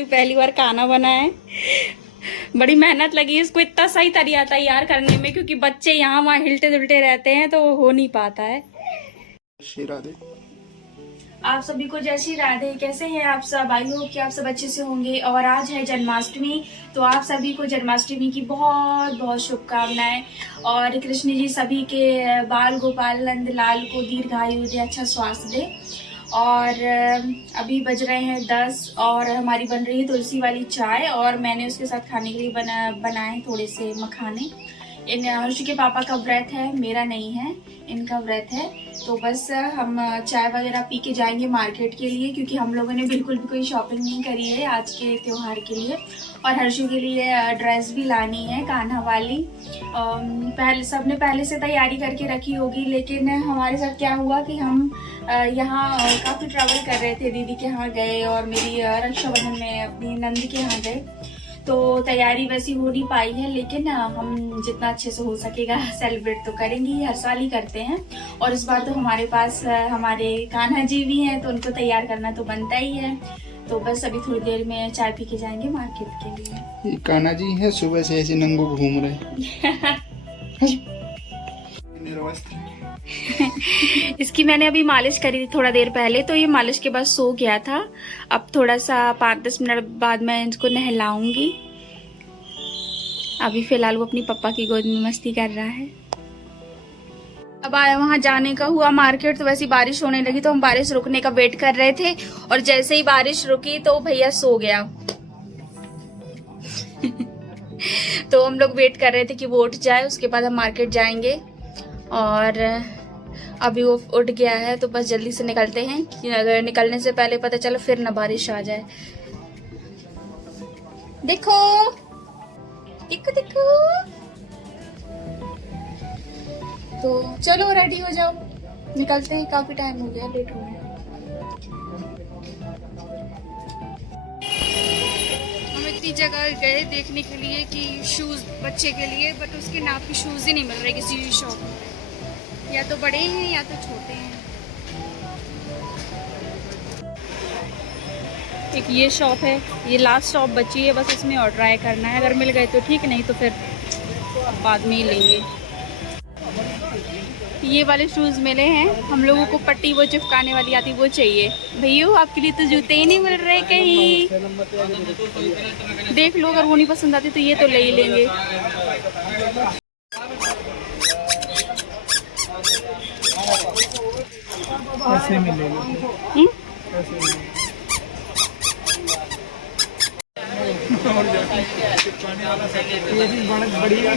बिट्टू पहली बार खाना बनाए। बड़ी मेहनत लगी इसको इतना सही तैयार करने में, क्योंकि बच्चे यहाँ वहाँ हिलते जुलते रहते हैं तो हो नहीं पाता है। श्री राधे। आप सभी को जय श्री राधे। कैसे हैं आप सब? आई होप कि आप सब अच्छे से होंगे। और आज है जन्माष्टमी, तो आप सभी को जन्माष्टमी की बहुत बहुत शुभकामनाएं। और कृष्ण जी सभी के बाल गोपाल नंद लाल को दीर्घायु दे, अच्छा स्वास्थ्य दे। और अभी बज रहे हैं 10 और हमारी बन रही है तुलसी वाली चाय, और मैंने उसके साथ खाने के लिए बनाए थोड़े से मखाने। इन हर्ष के पापा का व्रत है, मेरा नहीं है, इनका व्रत है। तो बस हम चाय वगैरह पी के जाएंगे मार्केट के लिए, क्योंकि हम लोगों ने बिल्कुल भी कोई शॉपिंग नहीं करी है आज के त्योहार के लिए। और हर्षु के लिए ड्रेस भी लानी है कान्हा वाली। सबने पहले से तैयारी करके रखी होगी, लेकिन हमारे साथ क्या हुआ कि हम यहाँ काफ़ी ट्रैवल कर रहे थे, दीदी के यहाँ गए और मेरी रक्षाबंधन में अपनी नंद के यहाँ गए, तो तैयारी वैसी हो नहीं पाई है। लेकिन हम जितना अच्छे से हो सकेगा सेलिब्रेट तो करेंगे ही, हर साल ही करते हैं। और इस बार तो हमारे पास हमारे कान्हा जी भी हैं, तो उनको तैयार करना तो बनता ही है। तो बस अभी थोड़ी देर में चाय पी के जाएंगे मार्केट के लिए। ये कान्हा जी है, सुबह से ऐसे नंगो घूम रहे। इसकी मैंने अभी मालिश करी थी थोड़ा देर पहले, तो ये मालिश के बाद सो गया था। अब थोड़ा सा 5-10 मिनट बाद मैं इसको नहलाऊंगी। अभी फिलहाल वो अपनी पापा की गोद में मस्ती कर रहा है। अब आया वहां जाने का हुआ मार्केट, तो वैसी बारिश होने लगी, तो हम बारिश रुकने का वेट कर रहे थे। और जैसे ही बारिश रुकी तो भैया सो गया। तो हम लोग वेट कर रहे थे कि वो उठ जाए, उसके बाद हम मार्केट जाएंगे। और अभी वो उठ गया है, तो बस जल्दी से निकलते हैं कि अगर निकलने से पहले पता चला फिर ना बारिश आ जाए। देखो देखो देखो। तो चलो रेडी हो जाओ, निकलते हैं, काफी टाइम हो गया, लेट हो गया। हम इतनी जगह गए देखने के लिए कि शूज बच्चे के लिए, बट उसके नाप के शूज ही नहीं मिल रहे किसी भी शॉप में। या तो बड़े हैं या तो छोटे हैं। एक ये शॉप है, ये लास्ट शॉप बची है, बस इसमें और ट्राई करना है। अगर मिल गए तो ठीक, नहीं तो फिर बाद में ही लेंगे। ये वाले शूज मिले हैं हम लोगों को। पट्टी वो चिपकाने वाली आती वो चाहिए। भैया आपके लिए तो जूते ही नहीं मिल रहे कहीं, देख लो। अगर वो नहीं पसंद आती तो ये तो ले ही लेंगे। ऐसे मिलेगा।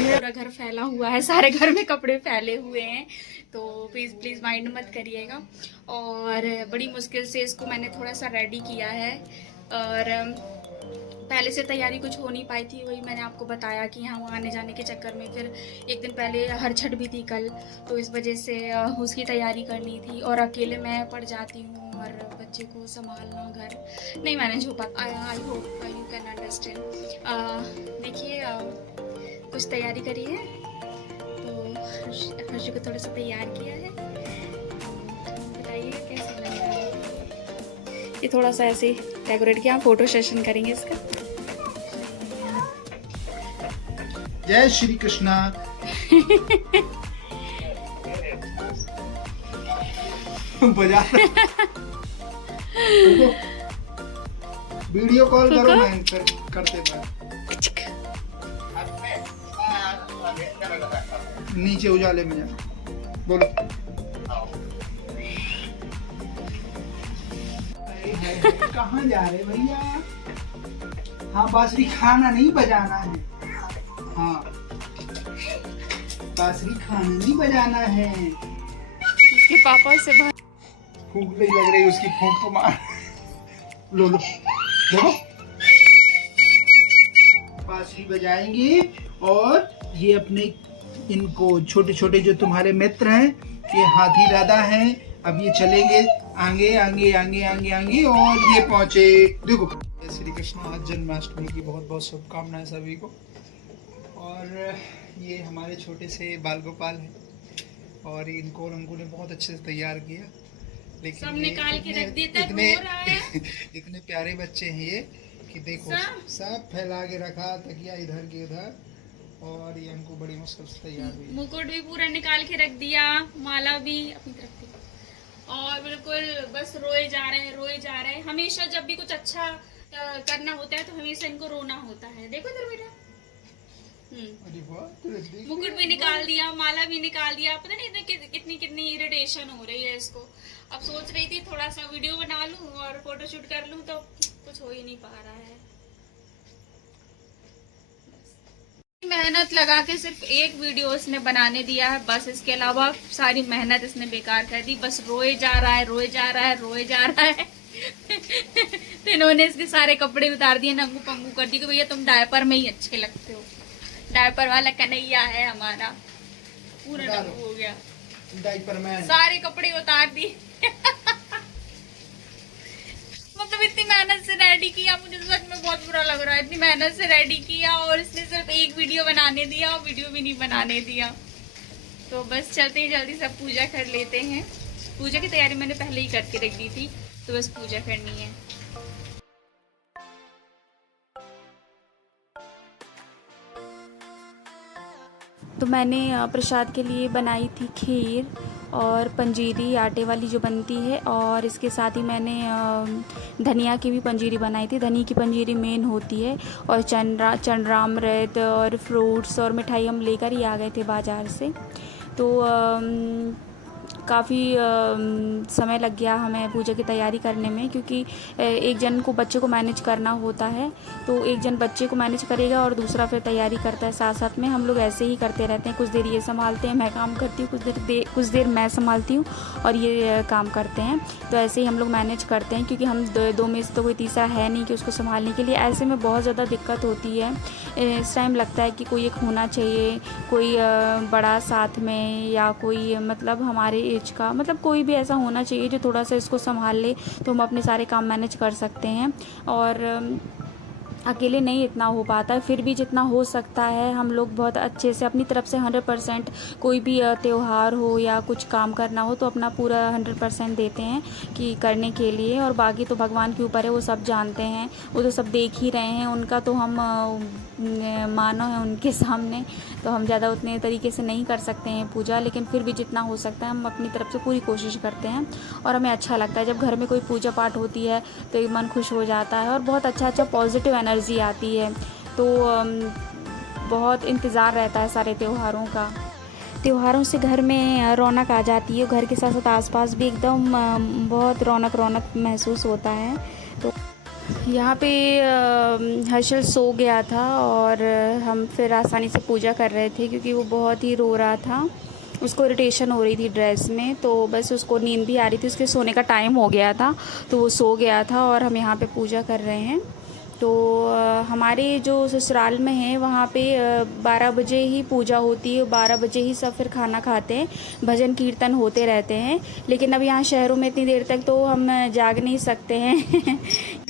पूरा घर फैला हुआ है, सारे घर में कपड़े फैले हुए हैं, तो प्लीज माइंड मत करिएगा। और बड़ी मुश्किल से इसको मैंने थोड़ा सा रेडी किया है, और पहले से तैयारी कुछ हो नहीं पाई थी। वही मैंने आपको बताया कि यहाँ आने जाने के चक्कर में फिर एक दिन पहले हरछठ भी थी कल, तो इस वजह से उसकी तैयारी करनी थी। और अकेले मैं पड़ जाती हूँ और बच्चे को संभालना, घर नहीं मैनेज हो पाता। I hope you can understand. देखिए कुछ तैयारी करी है, तो हर्ष को थोड़ा सा तैयार किया है। बताइए कैसे लग रहा है। ये थोड़ा सा ऐसे डेकोरेट किया, फोटो सेशन करेंगे इसका। जय श्री कृष्णा। बजा वीडियो कॉल करो, मैं करते बात। नीचे उजाले में जा, बोलो। कहाँ जा रहे भैया? हाँ, बांसुरी खाना नहीं बजाना है। हाँ, बांसुरी खाना नहीं बजाना है। उसके पापा से भूख नहीं लग रही, उसकी भूख को मार। लो देखो, बांसुरी बजाएंगे। और ये अपने इनको छोटे छोटे जो तुम्हारे मित्र हैं, ये हाथी दादा हैं, अब ये चलेंगे आगे आगे आगे आगे आगे, और ये पहुंचे। देखो, श्री कृष्ण। आज जन्माष्टमी की बहुत बहुत शुभकामनाएं सभी को। और ये हमारे छोटे से बाल गोपाल हैं, और इनको रंगू ने बहुत अच्छे से तैयार किया। लेकिन सब निकाल के रख दिए, तब इतने हो रहा है। इतने प्यारे बच्चे हैं ये कि देखो सब फैला के रखा, तकिया इधर के उधर, और ये हमको बड़ी मुश्किल से तैयार हुई। मुकुट भी पूरा निकाल के रख दिया, माला भी अपनी तरफ थी, और बिल्कुल बस रोए जा रहे हैं। हमेशा जब भी कुछ अच्छा करना होता है तो हमेशा इनको रोना होता है। देखो इधर बेटा, अरे वाह, मुकुट भी निकाल दिया, माला भी निकाल दिया। पता नहीं कितनी इरिटेशन हो रही है इसको। अब सोच रही थी थोड़ा सा वीडियो बना लूं और फोटो शूट कर लूं, तो कुछ हो ही नहीं पा रहा है। मेहनत लगा के सिर्फ एक वीडियो इसने बनाने दिया है, बस इसके अलावा सारी मेहनत इसने बेकार कर दी। बस रोए जा रहा है। तो इन्होंने इसके सारे कपड़े उतार दिए, नंगू पंगू कर दिए कि भैया तुम डायपर में ही अच्छे लगते हो। डायपर वाला कन्हैया है हमारा, पूरा नंगू हो गया, डायपर मैन, सारे कपड़े उतार दिए। मतलब इतनी मेहनत से रेडी किया, मुझे सच में बहुत बुरा लग रहा है। इतनी मेहनत से रेडी किया और इसने सिर्फ एक वीडियो बनाने दिया, और वीडियो भी नहीं बनाने दिया। तो बस चलते ही जल्दी सब पूजा कर लेते हैं। पूजा की तैयारी मैंने पहले ही करके रख दी थी, तो बस पूजा करनी है। तो मैंने प्रसाद के लिए बनाई थी खीर और पंजीरी आटे वाली जो बनती है, और इसके साथ ही मैंने धनिया की भी पंजीरी बनाई थी। धनिया की पंजीरी मेन होती है, और चंद्रामृत और फ्रूट्स और मिठाई हम लेकर ही आ गए थे बाज़ार से। तो काफ़ी समय लग गया हमें पूजा की तैयारी करने में, क्योंकि एक जन को बच्चे को मैनेज करना होता है। तो एक जन बच्चे को मैनेज करेगा और दूसरा फिर तैयारी करता है साथ साथ में। हम लोग ऐसे ही करते रहते हैं, कुछ देर ये संभालते हैं, मैं काम करती हूँ, कुछ देर मैं संभालती हूँ और ये काम करते हैं। तो ऐसे ही हम लोग मैनेज करते हैं, क्योंकि हम दो में से तो कोई तीसरा है नहीं कि उसको संभालने के लिए। ऐसे में बहुत ज़्यादा दिक्कत होती है। इस टाइम लगता है कि कोई एक होना चाहिए, कोई बड़ा साथ में, या कोई मतलब हमारे एज का, मतलब कोई भी ऐसा होना चाहिए जो थोड़ा सा इसको संभाल ले, तो हम अपने सारे काम मैनेज कर सकते हैं। और अकेले नहीं इतना हो पाता है, फिर भी जितना हो सकता है हम लोग बहुत अच्छे से अपनी तरफ से 100%, कोई भी त्यौहार हो या कुछ काम करना हो तो अपना पूरा 100% देते हैं कि करने के लिए। और बाकी तो भगवान के ऊपर है, वो सब जानते हैं, वो तो सब देख ही रहे हैं। उनका तो हम मानो है उनके सामने, तो हम ज़्यादा उतने तरीके से नहीं कर सकते हैं पूजा, लेकिन फिर भी जितना हो सकता है हम अपनी तरफ से पूरी कोशिश करते हैं। और हमें अच्छा लगता है जब घर में कोई पूजा पाठ होती है, तो एक मन खुश हो जाता है और बहुत अच्छा पॉजिटिव एनर्जी आती है। तो बहुत इंतज़ार रहता है सारे त्योहारों का। त्योहारों से घर में रौनक आ जाती है, घर के साथ साथ आसपास भी एकदम बहुत रौनक महसूस होता है। तो यहाँ पे हर्षल सो गया था और हम फिर आसानी से पूजा कर रहे थे, क्योंकि वो बहुत ही रो रहा था, उसको इरिटेशन हो रही थी ड्रेस में। तो बस उसको नींद भी आ रही थी, उसके सोने का टाइम हो गया था, तो वो सो गया था और हम यहाँ पे पूजा कर रहे हैं। तो हमारे जो ससुराल में है वहाँ पे 12 बजे ही पूजा होती है, 12 बजे ही सब फिर खाना खाते हैं, भजन कीर्तन होते रहते हैं। लेकिन अब यहाँ शहरों में इतनी देर तक तो हम जाग नहीं सकते हैं।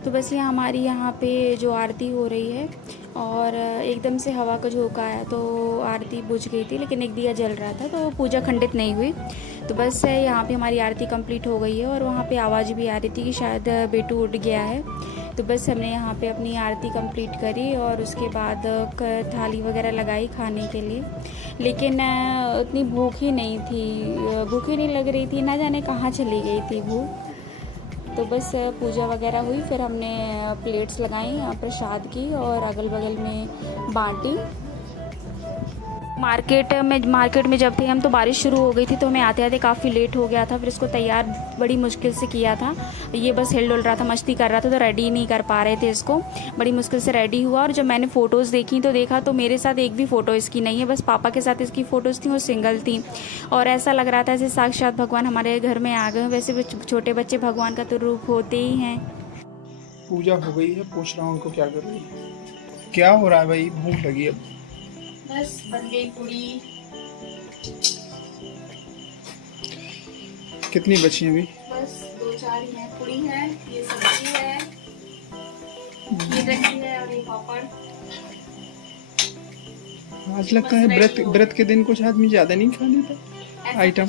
तो बस ये हमारी यहाँ पे जो आरती हो रही है, और एकदम से हवा का झोंका आया तो आरती बुझ गई थी, लेकिन एक दिया जल रहा था तो पूजा खंडित नहीं हुई। तो बस यहाँ पे हमारी आरती कंप्लीट हो गई है, और वहाँ पे आवाज़ भी आ रही थी कि शायद बेटू उठ गया है। तो बस हमने यहाँ पे अपनी आरती कंप्लीट करी और उसके बाद थाली वगैरह लगाई खाने के लिए। लेकिन उतनी भूख ही नहीं लग रही थी, ना जाने कहाँ चली गई थी भूख। तो बस पूजा वगैरह हुई, फिर हमने प्लेट्स लगाई प्रसाद की और अगल बगल में बांटी। मार्केट में जब थे हम तो बारिश शुरू हो गई थी, तो हमें आते आते काफ़ी लेट हो गया था। फिर इसको तैयार बड़ी मुश्किल से किया था, ये बस हिल डुल रहा था, मस्ती कर रहा था, तो रेडी नहीं कर पा रहे थे इसको, बड़ी मुश्किल से रेडी हुआ। और जब मैंने फ़ोटोज़ देखी तो देखा तो मेरे साथ एक भी फ़ोटो इसकी नहीं है, बस पापा के साथ इसकी फ़ोटोज़ थी, वो सिंगल थी। और ऐसा लग रहा था जैसे साक्षात भगवान हमारे घर में आ गए। वैसे भी छोटे बच्चे भगवान का तो रूप होते ही हैं। पूजा हो गई है, पूछ रहा हूँ उनको क्या कर रही है। क्या हो रहा है भाई? भूख लगी अब। बस बन गई पूरी। कितनी बची हैं अभी? बस 2-4 ही हैं। पूरी है, ये सब्जी है, ये दही है और ये पापड़। आज लगता है व्रत के दिन कुछ आदमी ज्यादा नहीं खा लेता आइटम।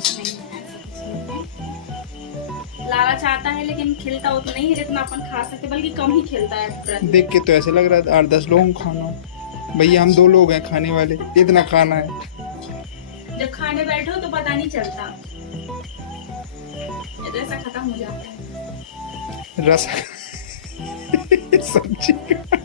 लाला चाहता है लेकिन खिलता उतना नहीं है जितना अपन खा सकते, बल्कि कम ही खिलता है व्रत। देख के तो ऐसा लग रहा है 8-10 लोगों को खाना हो। भैया हम 2 लोग हैं खाने वाले, इतना खाना है। जब खाने बैठो तो पता नहीं चलता, ये तो ऐसा खत्म हो जाता है रस सब्जी का